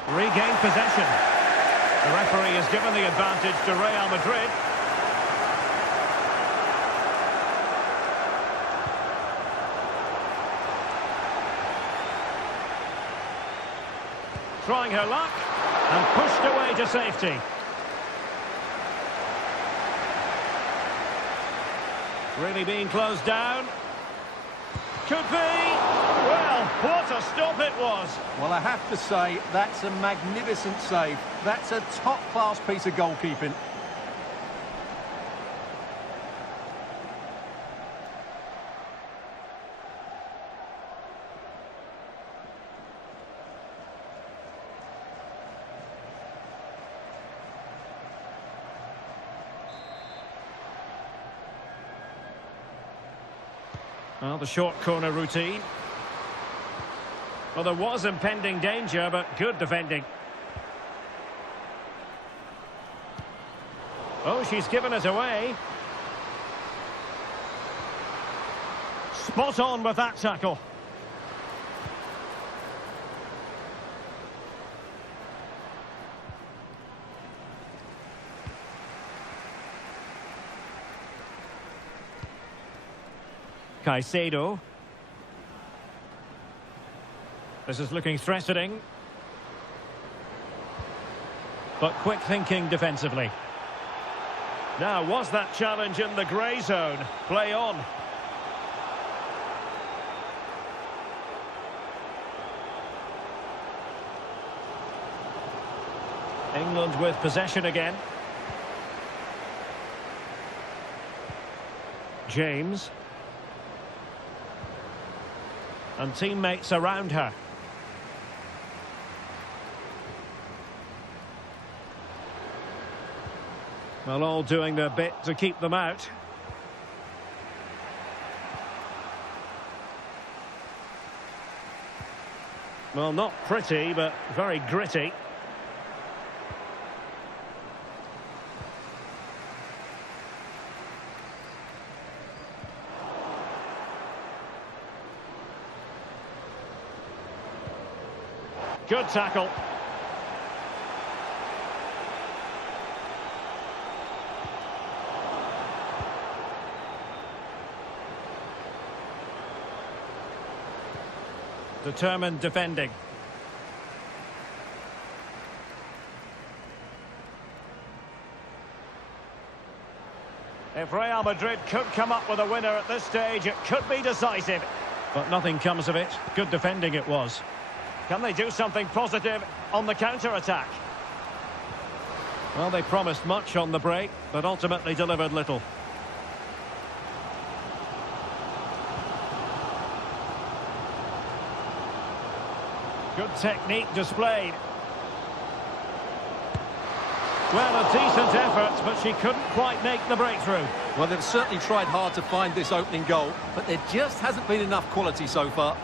Regained possession. The referee has given the advantage to Real Madrid. Trying her luck and pushed away to safety. Really being closed down. Could be. Well, what a stop it was. Well, I have to say, that's a magnificent save. That's a top-class piece of goalkeeping. Well, the short corner routine. Well, there was impending danger, but good defending. Oh, she's given it away. Spot on with that tackle. Caicedo. This is looking threatening. But quick thinking defensively. Now, was that challenge in the grey zone? Play on. England with possession again. James. And teammates around her. Well, all doing their bit to keep them out. Well, not pretty, but very gritty. Good tackle. Determined defending. If Real Madrid could come up with a winner at this stage, it could be decisive. But nothing comes of it. Good defending it was. Can they do something positive on the counter-attack? Well, they promised much on the break, but ultimately delivered little. Good technique displayed. Well, a decent effort, but she couldn't quite make the breakthrough. Well, they've certainly tried hard to find this opening goal, but there just hasn't been enough quality so far.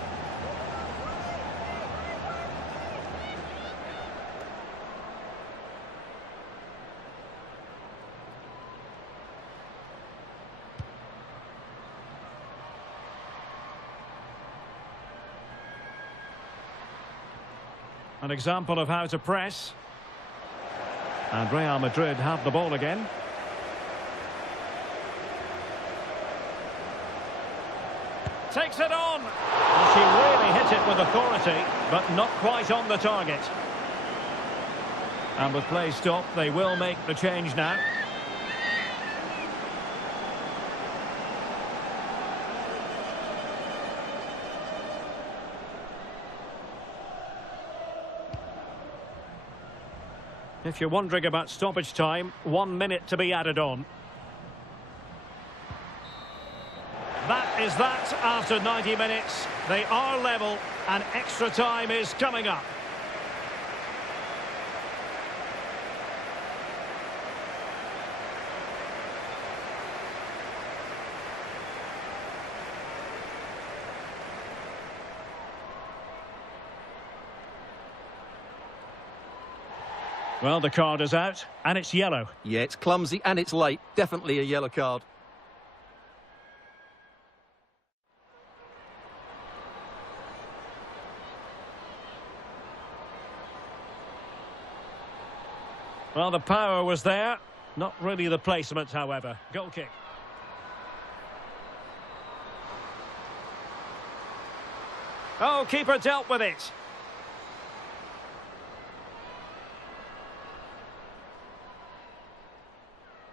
An example of how to press. And Real Madrid have the ball again. Takes it on! And she really hit it with authority, but not quite on the target. And with play stopped, they will make the change now. If you're wondering about stoppage time, 1 minute to be added on. That is that after 90 minutes. They are level and extra time is coming up. Well, the card is out, and it's yellow. Yeah, it's clumsy and it's late. Definitely a yellow card. Well, the power was there. Not really the placement, however. Goal kick. Oh, keeper dealt with it.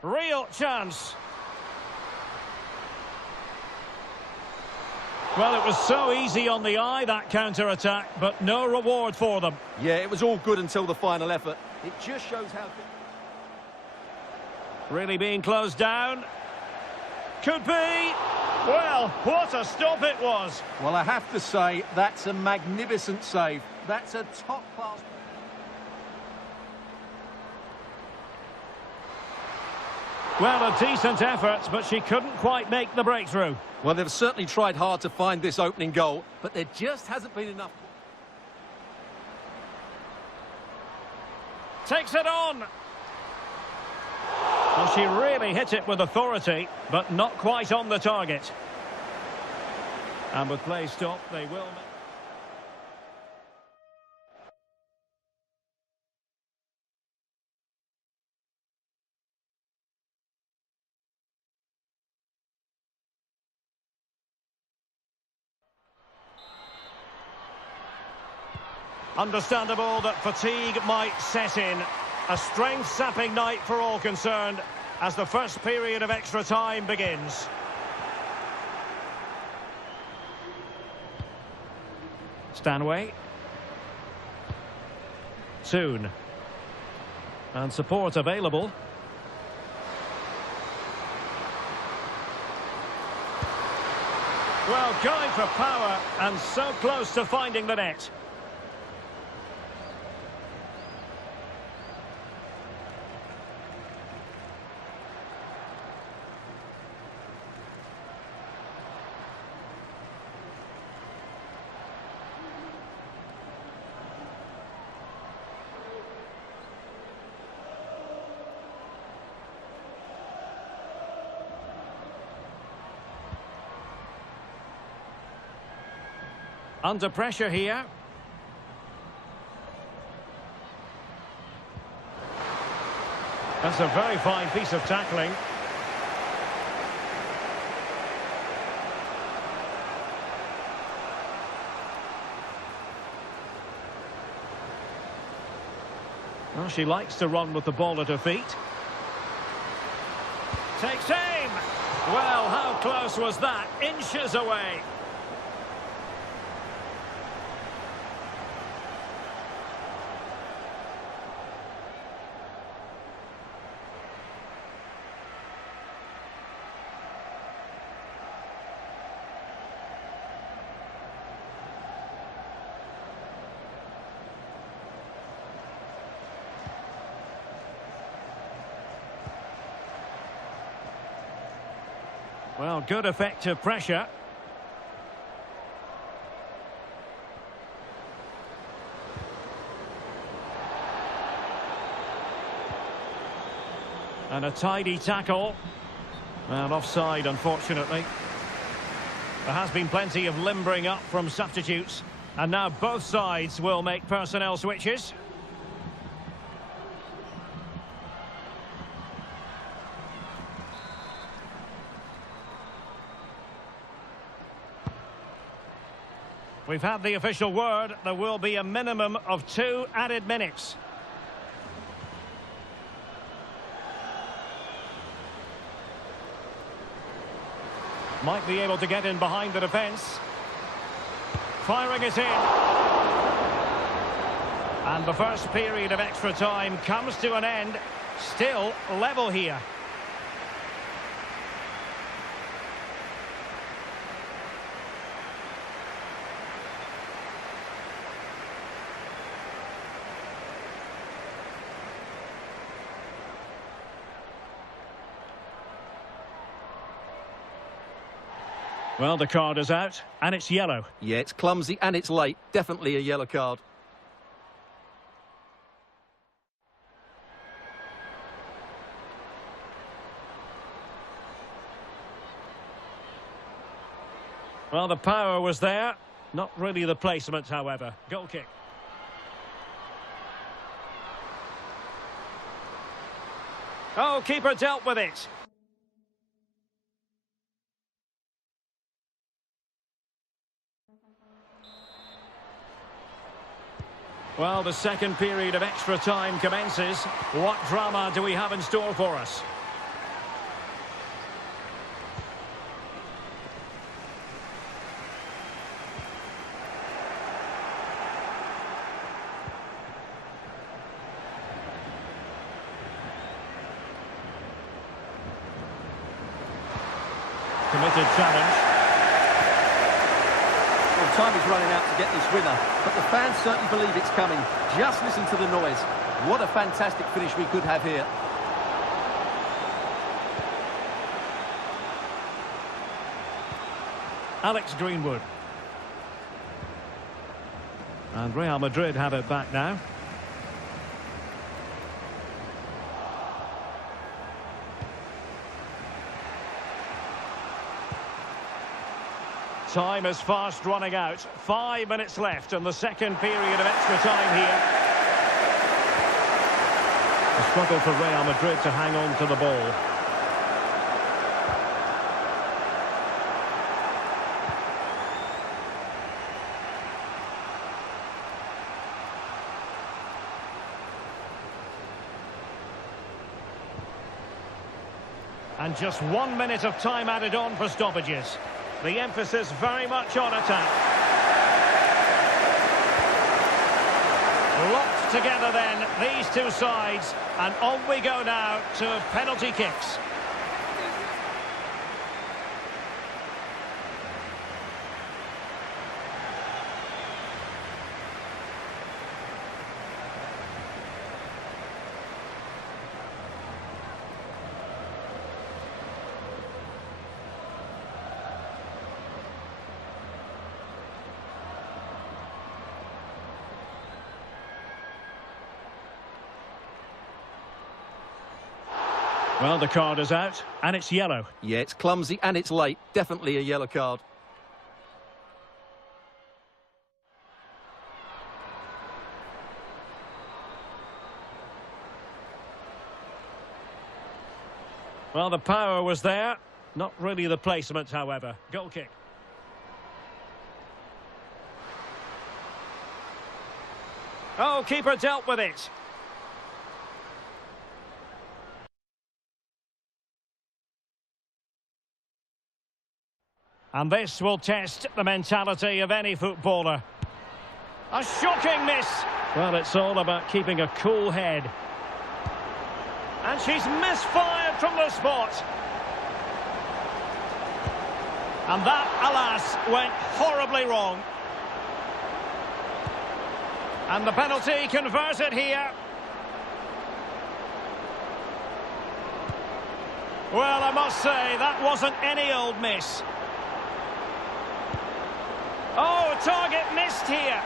Real chance. Well, it was so easy on the eye, that counter-attack, but no reward for them. Yeah, it was all good until the final effort. It just shows how... Really being closed down. Could be. Well, what a stop it was. Well, I have to say, that's a magnificent save. That's a top-class... Well, a decent effort, but she couldn't quite make the breakthrough. Well, they've certainly tried hard to find this opening goal, but there just hasn't been enough. Takes it on. Well, she really hit it with authority, but not quite on the target. And with play stopped, they will... Understandable that fatigue might set in. A strength-sapping night for all concerned as the first period of extra time begins. Stanway. Soon. And support available. Well, going for power and so close to finding the net. Under pressure here. That's a very fine piece of tackling. Well, she likes to run with the ball at her feet. Takes aim! Well, how close was that? Inches away. Well, good effective pressure. And a tidy tackle. And offside, unfortunately. There has been plenty of limbering up from substitutes. And now both sides will make personnel switches. We've had the official word. There will be a minimum of 2 added minutes. Might be able to get in behind the defence. Firing it in. And the first period of extra time comes to an end. Still level here. Well, the card is out, and it's yellow. Yeah, it's clumsy and it's late. Definitely a yellow card. Well, the power was there. Not really the placement, however. Goal kick. Oh, keeper dealt with it. Well, the second period of extra time commences. What drama do we have in store for us? Committed challenge. Well, time is running out to get this winner, but the fans certainly believe it's coming. Just listen to the noise. What a fantastic finish we could have here. Alex Greenwood. And Real Madrid have it back now. Time is fast running out. 5 minutes left in the second period of extra time here. A struggle for Real Madrid to hang on to the ball. And just 1 minute of time added on for stoppages. The emphasis very much on attack. Locked together then, these two sides. And on we go now to penalty kicks. Well, the card is out, and it's yellow. Yeah, it's clumsy and it's late. Definitely a yellow card. Well, the power was there. Not really the placement, however. Goal kick. Oh, keeper dealt with it. And this will test the mentality of any footballer. A shocking miss. Well, it's all about keeping a cool head. And she's misfired from the spot. And that, alas, went horribly wrong. And the penalty converted here. Well, I must say, that wasn't any old miss. Oh, target missed here.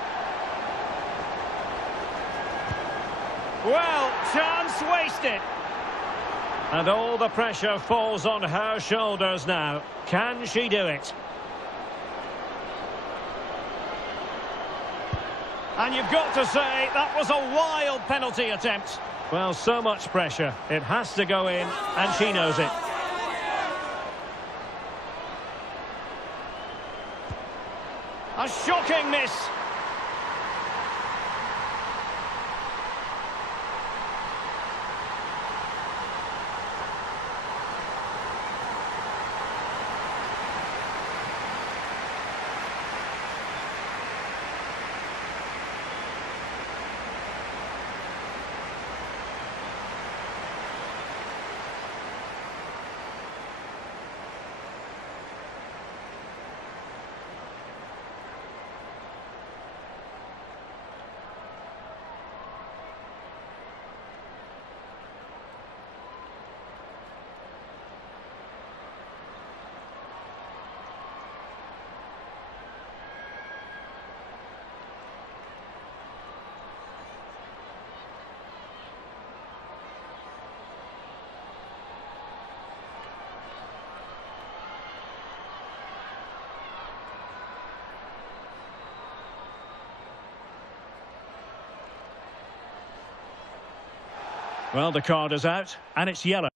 Well, chance wasted. And all the pressure falls on her shoulders now. Can she do it? And you've got to say, that was a wild penalty attempt. Well, so much pressure. It has to go in, and she knows it. A shocking miss. Well, the card is out, and it's yellow.